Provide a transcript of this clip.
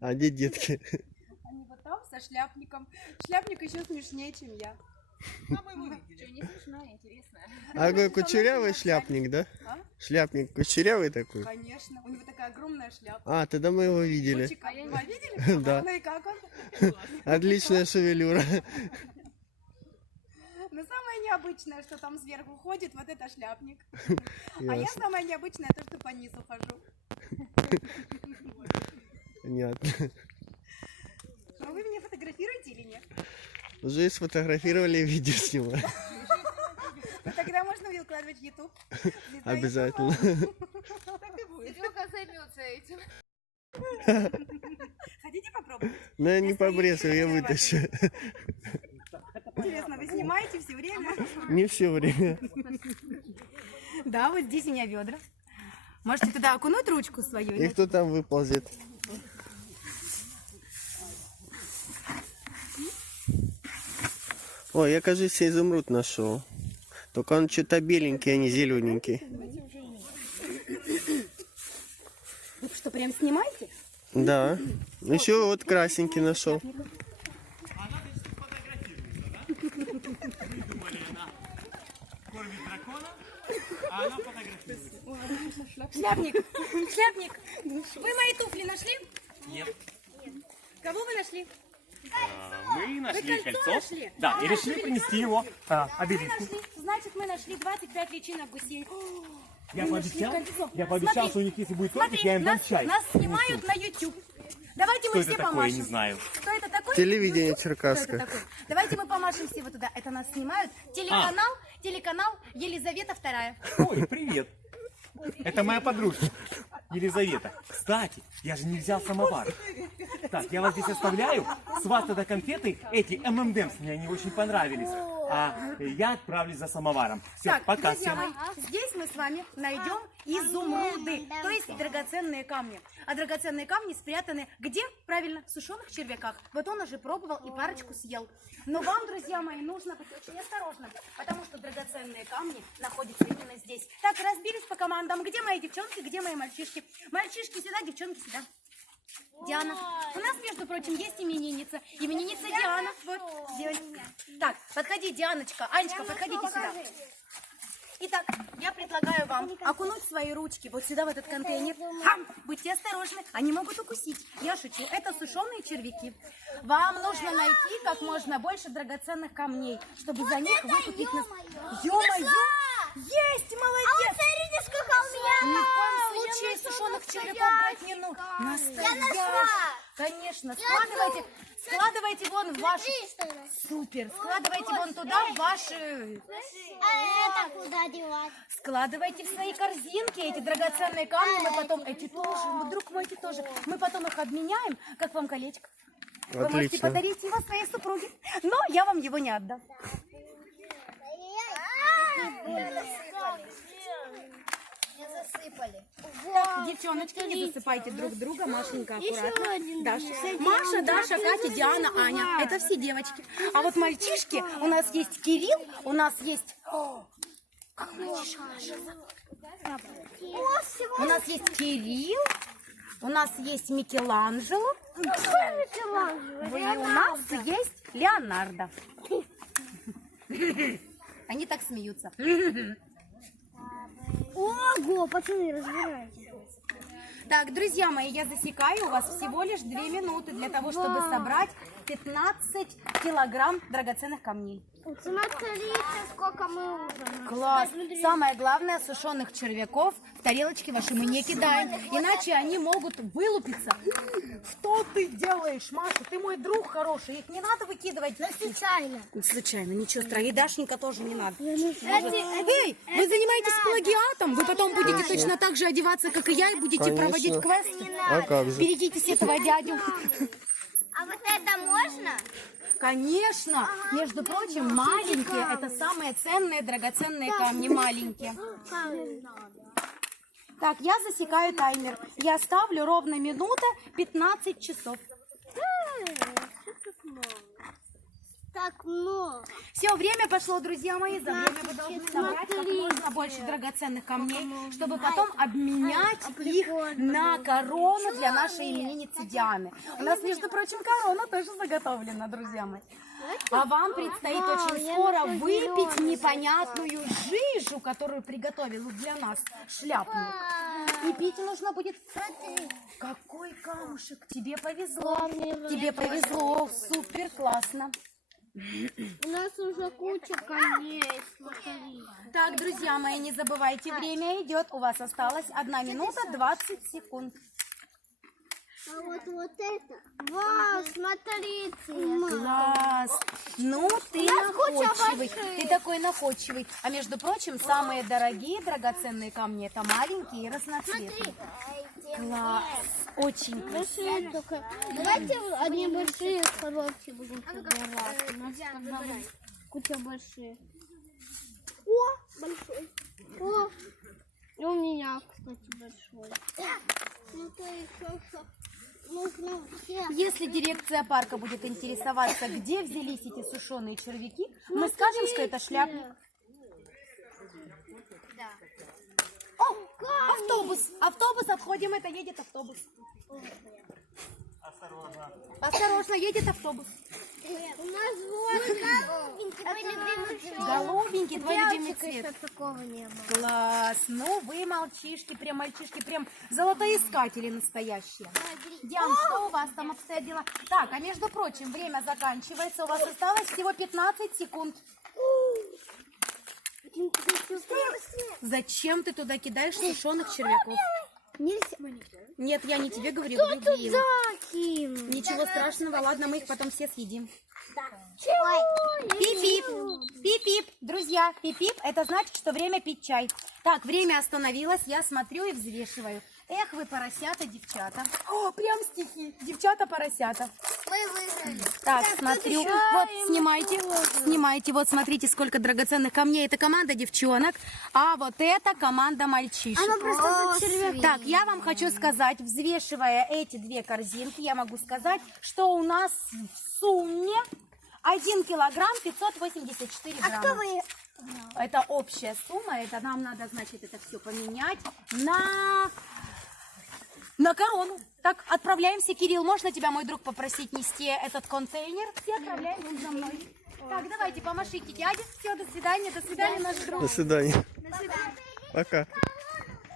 А где детки? Они вот там со шляпником. Шляпник еще смешнее, чем я. А мы его видели. Что, не смешное, интересное. А какой кучерявый шляпник, да? А? Шляпник кучерявый такой? Конечно. У него такая огромная шляпа. А, тогда мы его видели. Очень как. Вы видели? Да. Ну и как он? Отличная шевелюра. Но самое необычное, что там сверху ходит, вот это шляпник. А я Ясно. самое необычное, то, что по низу хожу. Понятно. А вы меня фотографируете или нет? Уже сфотографировали и видео снимали. Ну, тогда можно выкладывать в YouTube. Обязательно. Серега займется этим. Хотите попробовать? Но я не побрезгую, я вытащу. Интересно, вы снимаете все время? Не все время. Да, вот здесь у меня ведра. Можете туда окунуть ручку свою. И кто там выползет? Ой, я, кажется, изумруд нашел. Только он что-то беленький, а не зелененький. Вы что, прям снимаете? Да. Еще вот красненький нашел. Она, значит, фотографируется, да? Придумали она. Кормит дракона, а она фотографируется. Шляпник, шляпник, вы мои туфли нашли? Нет. Кого вы нашли? Мы нашли кольцо нашли? Да, и решили принести его Вы обелиску. нашли, значит, мы нашли 25 личинок гусей. Я Мы нашли пообещал, кольцо. я пообещал, Смотри, что у них, если будет тортик, Смотри, я им дам нас, чай. нас снимают на YouTube. Давайте Что мы это все такое, помашем. не знаю. Что это такое? Телевидение YouTube? Что это черкасское. такое? Давайте мы помашем все вот туда. Это нас снимают. Телеканал Елизавета II. Ой, привет. Это моя подружка, Елизавета. Кстати, я же не взял самовар. Так, я вас здесь оставляю. С вас тогда конфеты, эти M&M's мне они очень понравились. А я отправлюсь за самоваром. Все, Так, пока друзья всем. мои, здесь мы с вами найдем изумруды, то есть драгоценные камни. А драгоценные камни спрятаны где? Правильно, в сушеных червяках. Вот он уже пробовал и парочку съел. Но вам, друзья мои, нужно быть очень осторожным, потому что драгоценные камни находятся именно здесь. Так, разбились по командам. Где мои девчонки, где мои мальчишки? Мальчишки сюда, девчонки сюда. Диана. У нас, между прочим, есть именинница. Именинница Диана. Вот, девочка. Так, подходи, Дианочка. Анечка, подходите сюда. Итак, я предлагаю вам окунуть свои ручки вот сюда, в этот контейнер. Будьте осторожны, они могут укусить. Я шучу, это сушеные червяки. Вам нужно найти как можно больше драгоценных камней, чтобы за них выкупить нас. Ё-моё! Есть, молодец! Смотрите, сколько у меня! Ни в коем случае сушеных червяков брать не нужно. Настоящий. Конечно, складывайте вон в ваши... Супер, складывайте вон туда в ваши... А это куда девать? Складывайте в свои корзинки эти драгоценные камни, мы потом... Эти тоже, друг мой, эти тоже. Мы потом их обменяем, как вам колечко. Вы можете Отлично. подарить его своей супруге, но я вам его не отдам. Меня засыпали. Так, девчоночки, не засыпайте друг друга, Машенька, аккуратно. Даша. Маша, Даша, Катя, Диана, Аня. Это все девочки. А вот мальчишки, у нас есть Кирилл, у нас есть... Как мальчишка наша зовут? У нас есть Кирилл, у нас есть Микеланджело, и у нас есть Леонардо. Они так смеются. Ого, пацаны, разбирайтесь. Так, друзья мои, я засекаю, у вас всего лишь 2 минуты для того, чтобы собрать 15 килограмм драгоценных камней. Смотрите, сколько мы уже. Класс! Самое главное, сушеных червяков в тарелочки ваши мы не кидаем, иначе они могут вылупиться. Что ты делаешь, Маша? Ты мой друг хороший, их не надо выкидывать. Случайно. Случайно, ничего страшного. И Дашенька тоже не надо. Эй, вы занимаетесь плагиатом? Вы потом будете точно так же одеваться, как и я, и будете Конечно. проводить квесты. А как же? Берегитесь этого дядю. А вот это можно? Конечно. Между прочим, маленькие – это самые ценные, драгоценные камни, маленькие. Так, я засекаю таймер. Я ставлю ровно минута 15 часов. Так много. Все, время пошло, друзья мои. За время вы должны набрать как можно больше драгоценных камней, чтобы потом обменять их на корону для нашей именинницы Дианы. У нас, между прочим, корона тоже заготовлена, друзья мои. А вам предстоит очень скоро выпить непонятную жижу, которую приготовил для нас шляпник. И пить нужно будет... Какой камушек? Тебе повезло. Тебе повезло. Супер, классно. У нас уже куча камней, смотри. Так, друзья мои, не забывайте, время идет. У вас осталось 1 минута 20 секунд. А вот это. Вау, смотрите. Класс. Ну, ты находчивый. Ты такой находчивый. А между прочим, самые дорогие драгоценные камни это маленькие и разноцветные. Класс. Очень красиво. Большие только. Давайте одни большие коробки будем собирать. У нас тогда будет куча больших. О, большой. О, и у меня, кстати, большой. Ну то еще что? Нужно все. Если дирекция парка будет интересоваться, где взялись эти сушеные червяки, мы скажем, что это шляпник. О, автобус! Автобус, отходим, это едет автобус. Осторожно, едет автобус. У нас вот твой любимый цвет. Голубенький, твой любимый цвет. Такого не было. Класс. Ну, вы мальчишки, прям золотоискатели настоящие. Диан, что у вас там обстоят дела? Так, а между прочим, время заканчивается. У вас осталось всего 15 секунд. Зачем ты туда кидаешь сушеных червяков? Нет, я не тебе говорю, другим. Ничего страшного, ладно, мы их потом все съедим. Пип-пип, пип-пип, друзья, пип-пип, это значит, что время пить чай. Так, время остановилось, я смотрю и взвешиваю. Эх, вы поросята, девчата. О, прям стихи, девчата-поросята. Мы выиграли. Так, смотрю, вот, снимайте, вот, смотрите, сколько драгоценных камней. Это команда девчонок, а вот это команда мальчишек. Так, я вам хочу сказать, взвешивая эти две корзинки, я могу сказать, что у нас в сумме 1 килограмм 584 грамма. А кто вы? Это общая сумма, это нам надо, значит, это все поменять на корону. Так, отправляемся. Кирилл, можно тебя, мой друг, попросить нести этот контейнер? Все отправляемся за мной. Так, давайте, помашите дяде. Все, до свидания, наш друг. До свидания. До свидания. Пока.